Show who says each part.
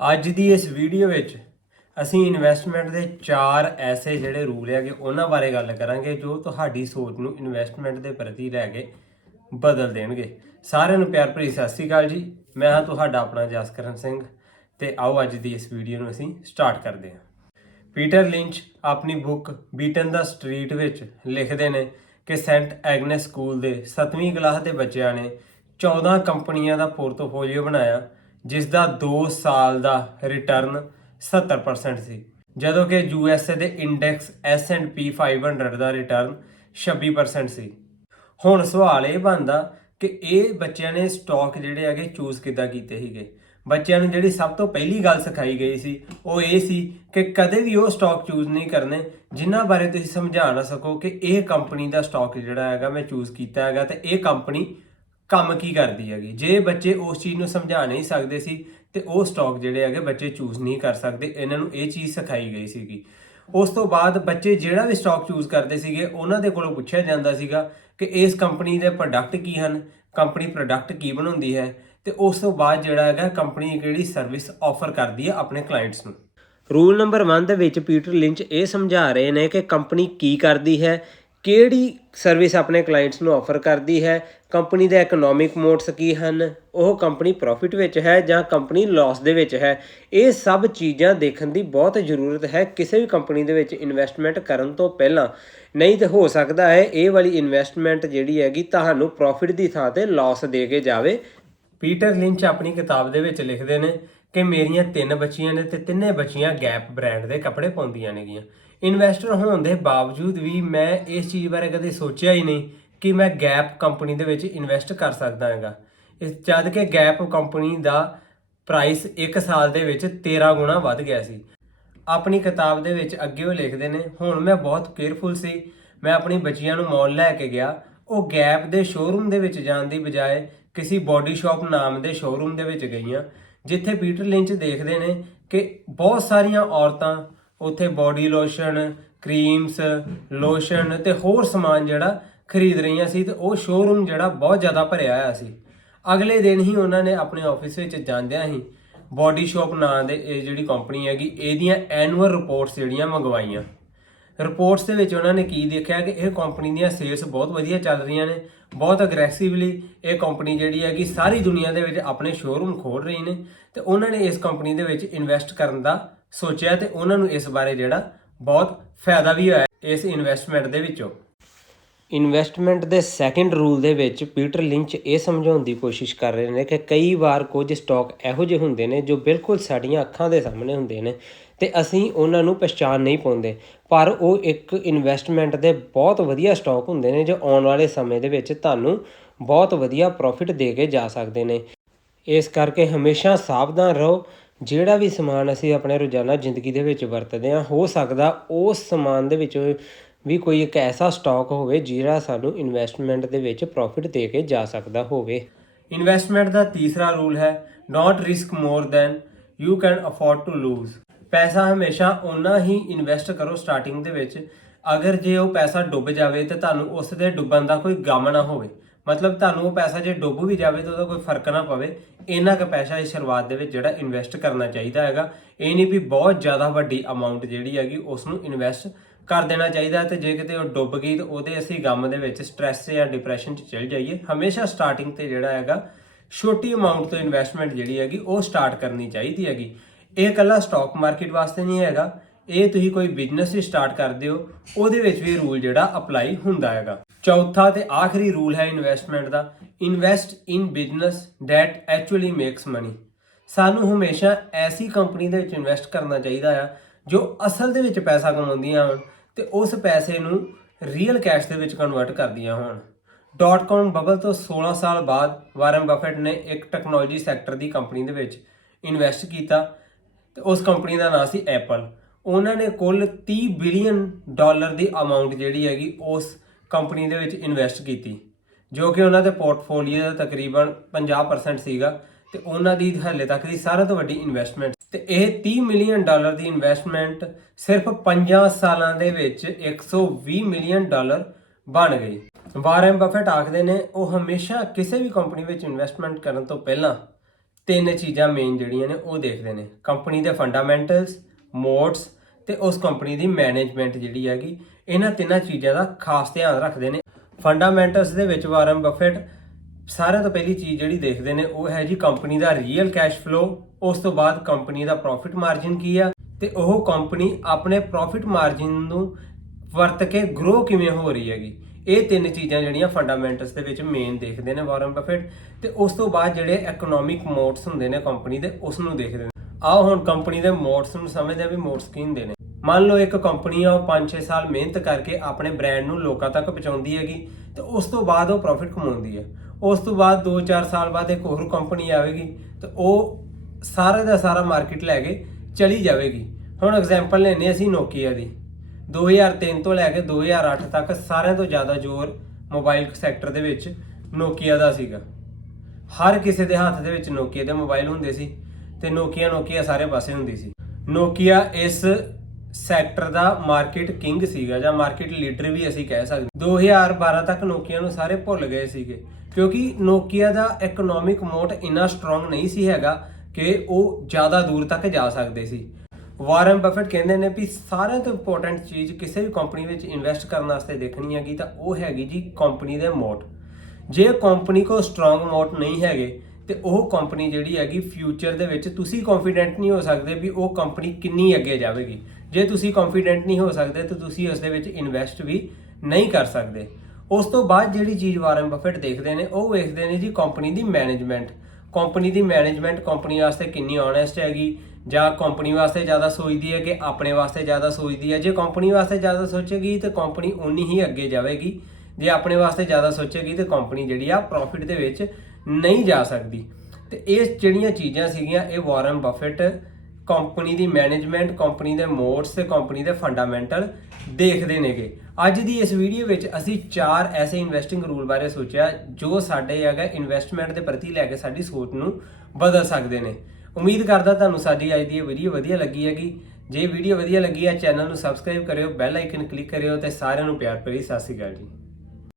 Speaker 1: ਅੱਜ ਦੀ ਇਸ ਵੀਡੀਓ ਵਿੱਚ ਅਸੀਂ ਇਨਵੈਸਟਮੈਂਟ ਦੇ ਚਾਰ ਐਸੇ ਜਿਹੜੇ ਰੂਲ ਹੈਗੇ, ਉਹਨਾਂ ਬਾਰੇ ਗੱਲ ਕਰਾਂਗੇ ਜੋ ਤੁਹਾਡੀ ਸੋਚ ਨੂੰ ਇਨਵੈਸਟਮੈਂਟ ਦੇ ਪ੍ਰਤੀ ਲੈ ਕੇ ਬਦਲ ਦੇਣਗੇ। ਸਾਰਿਆਂ ਨੂੰ ਪਿਆਰ ਭਰੀ ਸਤਿ ਸ੍ਰੀ ਅਕਾਲ ਜੀ। ਮੈਂ ਹਾਂ ਤੁਹਾਡਾ ਆਪਣਾ ਜਸਕਰਨ ਸਿੰਘ ਤੇ ਆਓ ਅੱਜ ਦੀ ਇਸ ਵੀਡੀਓ ਨੂੰ ਅਸੀਂ ਸਟਾਰਟ ਕਰਦੇ ਹਾਂ। ਪੀਟਰ ਲਿੰਚ ਆਪਣੀ ਬੁੱਕ ਬੀਟਨ ਦਾ ਸਟਰੀਟ ਵਿੱਚ ਲਿਖਦੇ ਨੇ ਕਿ ਸੈਂਟ ਐਗਨਸ ਸਕੂਲ ਦੇ 7ਵੀਂ ਕਲਾਸ ਦੇ ਬੱਚਿਆਂ ਨੇ 14 ਕੰਪਨੀਆਂ ਦਾ ਪੋਰਟਫੋਲੀਓ ਬਣਾਇਆ ਜਿਸ ਦਾ 2 ਸਾਲ ਦਾ ਰਿਟਰਨ 70% ਸੀ। ਜਦੋਂ ਕਿ ਯੂਐਸਏ ਦੇ ਇੰਡੈਕਸ S&P 500 ਦਾ ਰਿਟਰਨ 26% ਸੀ। ਹੁਣ ਸਵਾਲ ਇਹ ਬਣਦਾ ਕਿ ਇਹ ਬੱਚਿਆਂ ਨੇ ਸਟਾਕ ਜਿਹੜੇ ਹੈਗੇ ਚੂਜ਼ ਕਿੱਦਾਂ ਕੀਤੇ ਸੀਗੇ? ਬੱਚਿਆਂ ਨੂੰ ਜਿਹੜੀ ਸਭ ਤੋਂ ਪਹਿਲੀ ਗੱਲ ਸਿਖਾਈ ਗਈ ਸੀ, ਉਹ ਇਹ ਸੀ ਕਿ ਕਦੇ ਵੀ ਉਹ ਸਟਾਕ ਚੂਜ਼ ਨਹੀਂ ਕਰਨੇ, ਜਿਨ੍ਹਾਂ ਬਾਰੇ ਤੁਸੀਂ ਸਮਝਾ ਨਾ ਸਕੋ ਕਿ ਇਹ ਕੰਪਨੀ ਦਾ ਸਟਾਕ ਜਿਹੜਾ ਹੈਗਾ, ਮੈਂ ਚੂਜ਼ ਕੀਤਾ ਹੈਗਾ ਤੇ ਇਹ ਕੰਪਨੀ ਕੰਮ ਕੀ ਕਰਦੀ ਹੈਗੀ? ਜੇ ਬੱਚੇ ਉਸ ਚੀਜ਼ ਨੂੰ ਸਮਝਾ ਨਹੀਂ ਸਕਦੇ ਸੀ, ਤੇ ਉਹ ਸਟਾਕ ਜਿਹੜੇ ਹੈਗੇ ਬੱਚੇ ਚੂਜ਼ ਨਹੀਂ ਕਰ ਸਕਦੇ, ਇਹਨਾਂ ਨੂੰ ਇਹ ਚੀਜ਼ ਸਿਖਾਈ ਗਈ ਸੀਗੀ। ਉਸ ਤੋਂ ਬਾਅਦ ਬੱਚੇ ਜਿਹੜਾ ਵੀ ਸਟਾਕ ਚੂਜ਼ ਕਰਦੇ ਸੀਗੇ, ਉਹਨਾਂ ਦੇ ਕੋਲੋਂ ਪੁੱਛਿਆ ਜਾਂਦਾ ਸੀਗਾ ਕਿ ਇਸ ਕੰਪਨੀ ਦੇ ਪ੍ਰੋਡਕਟ ਕੀ ਹਨ ਕੰਪਨੀ ਪ੍ਰੋਡਕਟ ਕੀ ਬਣਾਉਂਦੀ ਹੈ, ਤੇ ਉਸ ਤੋਂ ਬਾਅਦ ਜਿਹੜਾ ਹੈਗਾ ਕੰਪਨੀ ਕਿਹੜੀ ਸਰਵਿਸ ਆਫਰ ਕਰਦੀ ਹੈ ਆਪਣੇ ਕਲਾਇੰਟਸ ਨੂੰ। ਰੂਲ ਨੰਬਰ 1 ਦੇ ਵਿੱਚ ਪੀਟਰ ਲਿੰਚ ਇਹ ਸਮਝਾ ਰਹੇ ਨੇ ਕਿ ਕੰਪਨੀ ਕੀ ਕਰਦੀ ਹੈ ਕਿਹੜੀ ਸਰਵਿਸ ਆਪਣੇ ਕਲਾਇੰਟਸ ਨੂੰ ਆਫਰ ਕਰਦੀ ਹੈ? ਕੰਪਨੀ ਦੇ ਇਕਨੋਮਿਕ ਮੋਡਸ ਕੀ ਹਨ? ਉਹ ਕੰਪਨੀ ਪ੍ਰੋਫਿਟ ਵਿੱਚ ਹੈ ਜਾਂ ਕੰਪਨੀ ਲਾਸ ਦੇ ਵਿੱਚ ਹੈ? ਇਹ ਸਭ ਚੀਜ਼ਾਂ ਦੇਖਣ ਦੀ ਬਹੁਤ ਜ਼ਰੂਰਤ ਹੈ ਕਿਸੇ ਵੀ ਕੰਪਨੀ ਦੇ ਵਿੱਚ ਇਨਵੈਸਟਮੈਂਟ ਕਰਨ ਤੋਂ ਪਹਿਲਾਂ। ਨਹੀਂ ਤੇ ਹੋ ਸਕਦਾ ਹੈ ਇਹ ਵਾਲੀ ਇਨਵੈਸਟਮੈਂਟ ਜਿਹੜੀ ਹੈਗੀ ਤੁਹਾਨੂੰ ਪ੍ਰੋਫਿਟ ਦੀ ਥਾਂ ਤੇ ਲਾਸ ਦੇ ਕੇ ਜਾਵੇ। ਪੀਟਰ ਲਿੰਚ ਆਪਣੀ ਕਿਤਾਬ ਦੇ ਵਿੱਚ ਲਿਖਦੇ ਨੇ ਕਿ ਮੇਰੀਆਂ ਤਿੰਨ ਬੱਚੀਆਂ ਨੇ ਤੇ ਤਿੰਨੇ ਬੱਚੀਆਂ ਗੈਪ ਬ੍ਰਾਂਡ ਦੇ ਕੱਪੜੇ ਪਾਉਂਦੀਆਂ ਨੇਗੀਆਂ। ਇਨਵੈਸਟਰ ਹੋਣ ਦੇ ਬਾਵਜੂਦ ਵੀ ਮੈਂ ਇਸ ਚੀਜ਼ ਬਾਰੇ ਕਦੇ ਸੋਚਿਆ ਹੀ ਨਹੀਂ ਕਿ ਮੈਂ ਗੈਪ ਕੰਪਨੀ ਦੇ ਵਿੱਚ ਇਨਵੈਸਟ ਕਰ ਸਕਦਾ ਹਾਂਗਾ। ਇਸ ਜਦ ਕਿ ਗੈਪ ਕੰਪਨੀ ਦਾ ਪ੍ਰਾਈਸ 1 ਸਾਲ ਦੇ ਵਿੱਚ 13 ਗੁਣਾ ਵੱਧ ਗਿਆ ਸੀ। ਆਪਣੀ ਕਿਤਾਬ ਦੇ ਵਿੱਚ ਅੱਗੇ ਉਹ ਲਿਖਦੇ ਨੇ, ਹੁਣ ਮੈਂ ਬਹੁਤ ਕੇਅਰਫੁਲ ਸੀ। ਮੈਂ ਆਪਣੀ ਬੱਚੀਆਂ ਨੂੰ ਮਾਲ ਲੈ ਕੇ ਗਿਆ। ਉਹ ਗੈਪ ਦੇ ਸ਼ੋਰੂਮ ਦੇ ਵਿੱਚ ਜਾਣ ਦੀ ਬਜਾਏ ਕਿਸੇ ਬਾਡੀ ਸ਼ਾਪ ਨਾਮ ਦੇ ਸ਼ੋਰੂਮ ਦੇ ਵਿੱਚ ਗਈਆਂ। ਜਿੱਥੇ ਪੀਟਰ ਲਿੰਚ ਦੇਖਦੇ ਨੇ ਕਿ ਬਹੁਤ ਸਾਰੀਆਂ ਔਰਤਾਂ ਉੱਥੇ ਬਾਡੀ ਲੋਸ਼ਨ ਕਰੀਮਸ ਲੋਸ਼ਨ ਤੇ ਹੋਰ ਸਮਾਨ ਜਿਹੜਾ ਖਰੀਦ ਰਹੀਆਂ ਸੀ ਤੇ ਉਹ ਸ਼ੋਰੂਮ ਜਿਹੜਾ ਬਹੁਤ ਜ਼ਿਆਦਾ ਭਰਿਆ ਹੋਇਆ ਸੀ। ਅਗਲੇ ਦਿਨ ਹੀ ਉਹਨਾਂ ਨੇ ਆਪਣੇ ਆਫਿਸ ਵਿੱਚ ਜਾਂਦਿਆਂ ਹੀ ਬਾਡੀ ਸ਼ਾਪ ਨਾਂ ਦੇ ਇਹ ਜਿਹੜੀ ਕੰਪਨੀ ਹੈਗੀ, ਇਹਦੀਆਂ ਐਨੂਅਲ ਰਿਪੋਰਟਸ ਜਿਹੜੀਆਂ ਮੰਗਵਾਈਆਂ। ਰਿਪੋਰਟਸ ਦੇ ਵਿੱਚ ਉਹਨਾਂ ਨੇ ਕੀ ਦੇਖਿਆ ਕਿ ਇਹ ਕੰਪਨੀ ਦੀਆਂ ਸੇਲਸ ਬਹੁਤ ਵਧੀਆ ਚੱਲ ਰਹੀਆਂ ਨੇ, ਬਹੁਤ ਅਗਰੈਸਿਵਲੀ ਇਹ ਕੰਪਨੀ ਜਿਹੜੀ ਹੈਗੀ ਸਾਰੀ ਦੁਨੀਆ ਦੇ ਵਿੱਚ ਆਪਣੇ ਸ਼ੋਰੂਮ ਖੋਲ ਰਹੀ ਨੇ ਤੇ ਉਹਨਾਂ ਨੇ ਇਸ ਕੰਪਨੀ ਦੇ ਵਿੱਚ ਇਨਵੈਸਟ ਕਰਨ ਦਾ ਸੋਚਿਆ ਤੇ ਉਹਨਾਂ ਨੂੰ ਇਸ ਬਾਰੇ ਜਿਹੜਾ ਬਹੁਤ ਫਾਇਦਾ ਵੀ ਹੋਇਆ ਇਸ ਇਨਵੈਸਟਮੈਂਟ ਦੇ ਵਿੱਚੋਂ। ਇਨਵੈਸਟਮੈਂਟ ਦੇ ਸੈਕੰਡ ਰੂਲ ਦੇ ਵਿੱਚ ਪੀਟਰ ਲਿੰਚ ਇਹ ਸਮਝਾਉਣ ਦੀ ਕੋਸ਼ਿਸ਼ ਕਰ ਰਹੇ ਨੇ ਕਿ ਕਈ ਵਾਰ ਕੁਝ ਸਟਾਕ ਇਹੋ ਜਿਹੇ ਹੁੰਦੇ ਨੇ ਜੋ ਬਿਲਕੁਲ ਸਾਡੀਆਂ ਅੱਖਾਂ ਦੇ ਸਾਹਮਣੇ ਹੁੰਦੇ ਨੇ ਤੇ ਅਸੀਂ ਉਹਨਾਂ ਨੂੰ ਪਛਾਣ ਨਹੀਂ ਪਾਉਂਦੇ। ਪਰ ਉਹ ਇੱਕ ਇਨਵੈਸਟਮੈਂਟ ਦੇ ਬਹੁਤ ਵਧੀਆ ਸਟਾਕ ਹੁੰਦੇ ਨੇ ਜੋ ਆਉਣ ਵਾਲੇ ਸਮੇਂ ਦੇ ਵਿੱਚ ਤੁਹਾਨੂੰ ਬਹੁਤ ਵਧੀਆ ਪ੍ਰੋਫਿਟ ਦੇ ਕੇ ਜਾ ਸਕਦੇ ਨੇ। ਇਸ ਕਰਕੇ ਹਮੇਸ਼ਾ ਸਾਵਧਾਨ ਰਹੋ ਜਿਹੜਾ ਵੀ ਸਮਾਨ ਅਸੀਂ ਆਪਣੇ ਰੋਜ਼ਾਨਾ ਜ਼ਿੰਦਗੀ ਦੇ ਵਿੱਚ ਵਰਤਦੇ ਹਾਂ, ਹੋ ਸਕਦਾ ਉਸ ਸਮਾਨ ਦੇ ਵਿੱਚ ਵੀ ਕੋਈ ਇੱਕ ਐਸਾ ਸਟਾਕ ਹੋਵੇ ਜਿਹੜਾ ਸਾਨੂੰ ਇਨਵੈਸਟਮੈਂਟ ਦੇ ਵਿੱਚ ਪ੍ਰੋਫਿਟ ਦੇ ਕੇ ਜਾ ਸਕਦਾ ਹੋਵੇ। ਇਨਵੈਸਟਮੈਂਟ ਦਾ ਤੀਸਰਾ ਰੂਲ ਹੈ not risk more than you can afford to lose ਪੈਸਾ ਹਮੇਸ਼ਾ ਓਨਾ ਹੀ ਇਨਵੈਸਟ ਕਰੋ ਸਟਾਰਟਿੰਗ ਦੇ ਵਿੱਚ, ਅਗਰ ਜੇ ਉਹ ਪੈਸਾ ਡੁੱਬ ਜਾਵੇ ਤਾਂ ਤੁਹਾਨੂੰ ਉਸ ਦੇ ਡੁੱਬਣ ਦਾ ਕੋਈ ਗਮ ਨਾ ਹੋਵੇ। ਮਤਲਬ ਤੁਹਾਨੂੰ ਉਹ ਪੈਸਾ ਜੇ ਡੁੱਬ ਵੀ ਜਾਵੇ ਤਾਂ ਉਹਦਾ ਕੋਈ ਫ਼ਰਕ ਨਾ ਪਵੇ। ਇੰਨਾ ਕੁ ਪੈਸਾ ਇਸ ਸ਼ੁਰੂਆਤ ਦੇ ਵਿੱਚ ਜਿਹੜਾ ਇਨਵੈਸਟ ਕਰਨਾ ਚਾਹੀਦਾ ਹੈਗਾ। ਇਹ ਨਹੀਂ ਵੀ ਬਹੁਤ ਜ਼ਿਆਦਾ ਵੱਡੀ ਅਮਾਉਂਟ ਜਿਹੜੀ ਹੈਗੀ ਉਸ ਨੂੰ ਇਨਵੈਸਟ ਕਰ ਦੇਣਾ ਚਾਹੀਦਾ ਤੇ ਜੇ ਕਿਤੇ ਉਹ ਡੁੱਬ ਗਈ ਤਾਂ ਉਹਦੇ ਅਸੀਂ ਗਮ ਦੇ ਵਿੱਚ ਸਟ੍ਰੈਸ ਜਾਂ ਡਿਪਰੈਸ਼ਨ 'ਚ ਚਲ ਜਾਈਏ। ਹਮੇਸ਼ਾ ਸਟਾਰਟਿੰਗ ਤੇ ਜਿਹੜਾ ਹੈਗਾ, ਛੋਟੀ ਅਮਾਉਂਟ ਤੋਂ ਇਨਵੈਸਟਮੈਂਟ ਜਿਹੜੀ ਹੈਗੀ ਉਹ ਸਟਾਰਟ ਕਰਨੀ ਚਾਹੀਦੀ ਹੈਗੀ। ਇਹ ਇਕੱਲਾ ਸਟਾਕ ਮਾਰਕੀਟ ਵਾਸਤੇ ਨਹੀਂ ਹੈਗਾ। ਇਹ ਤੁਸੀਂ ਕੋਈ ਬਿਜ਼ਨਸ ਹੀ ਸਟਾਰਟ ਕਰਦੇ ਹੋ, ਉਹਦੇ ਵਿੱਚ ਵੀ ਰੂਲ ਜਿਹੜਾ ਅਪਲਾਈ ਹੁੰਦਾ ਹੈਗਾ। ਚੌਥਾ ਤੇ ਆਖਰੀ ਰੂਲ ਹੈ investment the. Invest in business that actually makes money ਸਾਨੂੰ ਹਮੇਸ਼ਾ ਐਸੀ ਕੰਪਨੀ ਦੇ ਵਿੱਚ ਇਨਵੈਸਟ ਕਰਨਾ ਚਾਹੀਦਾ ਆ, ਜੋ ਅਸਲ ਦੇ ਵਿੱਚ ਪੈਸਾ ਕਮਾਉਂਦੀਆਂ ਹੋਣ ਤੇ ਉਸ ਪੈਸੇ ਨੂੰ ਰੀਅਲ ਕੈਸ਼ ਦੇ ਵਿੱਚ ਕਨਵਰਟ ਕਰਦੀਆਂ ਹੋਣ। ਡਾਟ ਕਾਮ ਬਬਲ ਤੋਂ 16 ਸਾਲ ਬਾਅਦ ਵਾਰਨ ਬਫਟ ਨੇ ਇੱਕ ਟੈਕਨੋਲੋਜੀ ਸੈਕਟਰ ਦੀ ਕੰਪਨੀ ਦੇ ਵਿੱਚ ਇਨਵੈਸਟ ਕੀਤਾ, ਤੇ ਉਸ ਕੰਪਨੀ ਦਾ ਨਾਮ ਸੀ ਐਪਲ ਉਹਨਾਂ ਨੇ ਕੁੱਲ 30 ਬਿਲੀਅਨ ਡਾਲਰ ਦੀ ਅਮਾਉਂਟ ਜਿਹੜੀ ਹੈਗੀ ਉਸ ਕੰਪਨੀ ਦੇ ਵਿੱਚ ਇਨਵੈਸਟ ਕੀਤੀ, ਜੋ ਕਿ ਉਹਨਾਂ ਦੇ ਪੋਰਟਫੋਲੀਓ ਦਾ ਤਕਰੀਬਨ 50% ਸੀਗਾ ਤੇ ਉਹਨਾਂ ਦੀ ਹਲੇ ਤੱਕ ਦੀ ਸਾਰਿਆਂ ਤੋਂ ਵੱਡੀ ਇਨਵੈਸਟਮੈਂਟ ਤੇ ਇਹ 30 ਮਿਲੀਅਨ ਡਾਲਰ ਦੀ ਇਨਵੈਸਟਮੈਂਟ ਸਿਰਫ 5 ਸਾਲਾਂ ਦੇ ਵਿੱਚ 120 ਮਿਲੀਅਨ ਡਾਲਰ ਬਣ ਗਈ। ਵਾਰਨ ਬਫਟ ਆਖਦੇ ਨੇ, ਉਹ ਹਮੇਸ਼ਾ ਕਿਸੇ ਵੀ ਕੰਪਨੀ ਵਿੱਚ ਇਨਵੈਸਟਮੈਂਟ ਕਰਨ ਤੋਂ ਪਹਿਲਾਂ ਤਿੰਨ ਚੀਜ਼ਾਂ ਮੇਨ ਜਿਹੜੀਆਂ ਨੇ ਉਹ ਦੇਖਦੇ ਨੇ। ਕੰਪਨੀ ਦੇ ਫੰਡਾਮੈਂਟਲਸ ਮੋਟਸ ਤੇ ਉਸ ਕੰਪਨੀ ਦੀ ਮੈਨੇਜਮੈਂਟ ਜਿਹੜੀ ਹੈਗੀ, ਇਹਨਾਂ ਤਿੰਨਾਂ ਚੀਜ਼ਾਂ ਦਾ ਖਾਸ ਧਿਆਨ ਰੱਖਦੇ ਨੇ। ਫੰਡਾਮੈਂਟਲਸ ਦੇ ਵਿੱਚ ਵਾਰਨ ਬਫੇਟ ਸਾਰਿਆਂ ਤੋਂ ਪਹਿਲੀ ਚੀਜ਼ ਜਿਹੜੀ ਦੇਖਦੇ ਨੇ, ਉਹ ਹੈ ਜੀ ਕੰਪਨੀ ਦਾ ਰੀਅਲ ਕੈਸ਼ ਫਲੋ ਉਸ ਤੋਂ ਬਾਅਦ ਕੰਪਨੀ ਦਾ ਪ੍ਰੋਫਿਟ ਮਾਰਜਨ ਕੀ ਆ, ਤੇ ਉਹ ਕੰਪਨੀ ਆਪਣੇ ਪ੍ਰੋਫਿਟ ਮਾਰਜਨ ਨੂੰ ਵਰਤ ਕੇ ਗਰੋ ਕਿਵੇਂ ਹੋ ਰਹੀ ਹੈਗੀ। ਇਹ ਤਿੰਨ ਚੀਜ਼ਾਂ ਜਿਹੜੀਆਂ ਫੰਡਾਮੈਂਟਲਸ ਦੇ ਵਿੱਚ ਮੇਨ ਦੇਖਦੇ ਨੇ ਵਾਰਨ ਬਫੇਟ ਤੇ ਉਸ ਤੋਂ ਬਾਅਦ ਜਿਹੜੇ ਇਕਨੋਮਿਕ ਮੋਡਸ ਹੁੰਦੇ ਨੇ ਕੰਪਨੀ ਦੇ, ਉਸ ਨੂੰ ਦੇਖਦੇ ਨੇ। ਆਓ ਹੁਣ ਕੰਪਨੀ ਦੇ ਮੋਡਸ ਨੂੰ ਸਮਝਦੇ ਆ ਵੀ ਮੋਡਸ ਕੀ ਹੁੰਦੇ ਨੇ। ਮੰਨ ਲਓ ਇੱਕ ਕੰਪਨੀ ਆ, ਉਹ 5-6 ਸਾਲ ਮਿਹਨਤ ਕਰਕੇ ਆਪਣੇ ਬ੍ਰਾਂਡ ਨੂੰ ਲੋਕਾਂ ਤੱਕ ਪਹੁੰਚਾਉਂਦੀ ਹੈਗੀ, ਤੇ ਉਸ ਤੋਂ ਬਾਅਦ ਉਹ ਪ੍ਰੋਫਿਟ ਕਮਾਉਂਦੀ ਹੈ। ਉਸ ਤੋਂ ਬਾਅਦ 2-4 ਸਾਲ ਬਾਅਦ ਇੱਕ ਹੋਰ ਕੰਪਨੀ ਆਵੇਗੀ, ਤੇ ਉਹ ਸਾਰੇ ਦਾ ਸਾਰਾ ਮਾਰਕੀਟ ਲੈ ਕੇ ਚਲੀ ਜਾਵੇਗੀ। ਹੁਣ ਐਗਜ਼ਾਮਪਲ ਲੈਨੇ ਅਸੀਂ ਨੋਕੀਆ ਦੀ। 2003 ਤੋਂ ਲੈ ਕੇ 2008 ਤੱਕ ਸਾਰਿਆਂ ਤੋਂ ਜ਼ਿਆਦਾ ਜ਼ੋਰ ਮੋਬਾਈਲ ਸੈਕਟਰ ਦੇ ਵਿੱਚ ਨੋਕੀਆ ਦਾ ਸੀਗਾ। ਹਰ ਕਿਸੇ ਦੇ ਹੱਥ ਦੇ ਵਿੱਚ ਨੋਕੀਆ ਦੇ ਮੋਬਾਈਲ ਹੁੰਦੇ ਸੀ। ਤੇ ਨੋਕੀਆ ਨੋਕੀਆ ਸਾਰੇ ਪਾਸੇ ਹੁੰਦੀ ਸੀ। ਨੋਕੀਆ ਇਸ ਸੈਕਟਰ ਦਾ ਮਾਰਕੀਟ ਕਿੰਗ ਸੀਗਾ ਜਾਂ ਮਾਰਕੀਟ ਲੀਡਰ ਵੀ ਅਸੀਂ ਕਹਿ ਸਕਦੇ 2012 ਤੱਕ ਨੋਕੀਆ ਨੂੰ ਸਾਰੇ ਭੁੱਲ ਗਏ ਸੀਗੇ, ਕਿਉਂਕਿ ਨੋਕੀਆ ਦਾ ਇਕਨੋਮਿਕ ਮੋਟ ਇੰਨਾ ਸਟਰੋਂਗ ਨਹੀਂ ਸੀ ਹੈਗਾ ਕਿ ਉਹ ਜ਼ਿਆਦਾ ਦੂਰ ਤੱਕ ਜਾ ਸਕਦੇ ਸੀ। ਵਾਰਨ ਬਫਟ ਕਹਿੰਦੇ ਨੇ ਵੀ ਸਾਰਿਆਂ ਤੋਂ ਇੰਪੋਰਟੈਂਟ ਚੀਜ਼ ਕਿਸੇ ਵੀ ਕੰਪਨੀ ਵਿੱਚ ਇਨਵੈਸਟ ਕਰਨ ਵਾਸਤੇ ਦੇਖਣੀ ਹੈਗੀ ਤਾਂ ਉਹ ਹੈਗੀ ਜੀ ਕੰਪਨੀ ਦੇ ਮੋਟ ਜੇ ਕੰਪਨੀ ਕੋ ਸਟਰੋਂਗ ਮੋਟ ਨਹੀਂ ਹੈਗੇ ਤੇ ਉਹ ਕੰਪਨੀ ਜਿਹੜੀ ਹੈਗੀ ਫਿਊਚਰ ਦੇ ਵਿੱਚ ਤੁਸੀਂ ਕੌਨਫੀਡੈਂਟ ਨਹੀਂ ਹੋ ਸਕਦੇ ਵੀ ਉਹ ਕੰਪਨੀ ਕਿੰਨੀ ਅੱਗੇ ਜਾਵੇਗੀ। ਜੇ ਤੁਸੀਂ ਕੌਨਫੀਡੈਂਟ ਨਹੀਂ ਹੋ ਸਕਦੇ ਤਾਂ ਤੁਸੀਂ ਉਸ ਦੇ ਵਿੱਚ ਇਨਵੈਸਟ ਵੀ ਨਹੀਂ ਕਰ ਸਕਦੇ। ਉਸ ਤੋਂ ਬਾਅਦ ਜਿਹੜੀ ਚੀਜ਼ ਵਾਰਨ ਬਫਟ ਦੇਖਦੇ ਨੇ, ਉਹ ਵੇਖਦੇ ਨੇ ਜੀ ਕੰਪਨੀ ਦੀ ਮੈਨੇਜਮੈਂਟ ਕੰਪਨੀ ਦੀ ਮੈਨੇਜਮੈਂਟ ਕੰਪਨੀ ਵਾਸਤੇ ਕਿੰਨੀ ਓਨੈਸਟ ਹੈਗੀ, ਜਾਂ ਕੰਪਨੀ ਵਾਸਤੇ ਜ਼ਿਆਦਾ ਸੋਚਦੀ ਹੈ ਕਿ ਆਪਣੇ ਵਾਸਤੇ ਜ਼ਿਆਦਾ ਸੋਚਦੀ ਹੈ। ਜੇ ਕੰਪਨੀ ਵਾਸਤੇ ਜ਼ਿਆਦਾ ਸੋਚੇਗੀ ਤਾਂ ਕੰਪਨੀ ਉਨੀ ਹੀ ਅੱਗੇ ਜਾਵੇਗੀ। ਜੇ ਆਪਣੇ ਵਾਸਤੇ ਜ਼ਿਆਦਾ ਸੋਚੇਗੀ ਤਾਂ ਕੰਪਨੀ ਜਿਹੜੀ ਆ ਪ੍ਰੋਫਿਟ ਦੇ ਵਿੱਚ ਨਹੀਂ ਜਾ ਸਕਦੀ। ਤੇ ਇਹ ਜਿਹੜੀਆਂ ਚੀਜ਼ਾਂ ਸੀਗੀਆਂ, ਇਹ ਵਾਰਨ ਬਫਟ ਕੰਪਨੀ ਦੀ ਮੈਨੇਜਮੈਂਟ ਕੰਪਨੀ ਦੇ ਮੋਡਸ ਤੇ ਕੰਪਨੀ ਦੇ ਫੰਡਾਮੈਂਟਲ ਦੇਖਦੇ ਨੇਗੇ। ਅੱਜ ਦੀ ਇਸ ਵੀਡੀਓ ਵਿੱਚ ਅਸੀਂ ਚਾਰ ਐਸੇ ਇਨਵੈਸਟਿੰਗ ਰੂਲ ਬਾਰੇ ਸੋਚਿਆ, ਜੋ ਸਾਡੇ ਹੈਗਾ ਇਨਵੈਸਟਮੈਂਟ ਦੇ ਪ੍ਰਤੀ ਲੈ ਕੇ ਸਾਡੀ ਸੋਚ ਨੂੰ ਬਦਲ ਸਕਦੇ ਨੇ। ਉਮੀਦ ਕਰਦਾ ਤੁਹਾਨੂੰ ਸਾਡੀ ਅੱਜ ਦੀ ਇਹ ਵੀਡੀਓ ਵਧੀਆ ਲੱਗੀ ਹੈਗੀ। ਜੇ ਵੀਡੀਓ ਵਧੀਆ ਲੱਗੀ ਹੈ ਚੈਨਲ ਨੂੰ ਸਬਸਕ੍ਰਾਈਬ ਕਰਿਓ ਬੈਲ ਆਈਕਨ ਕਲਿੱਕ ਕਰਿਓ ਤੇ ਸਾਰਿਆਂ ਨੂੰ ਪਿਆਰ ਭਰੀ ਸਤਿ ਸ਼੍ਰੀ ਅਕਾਲ ਜੀ।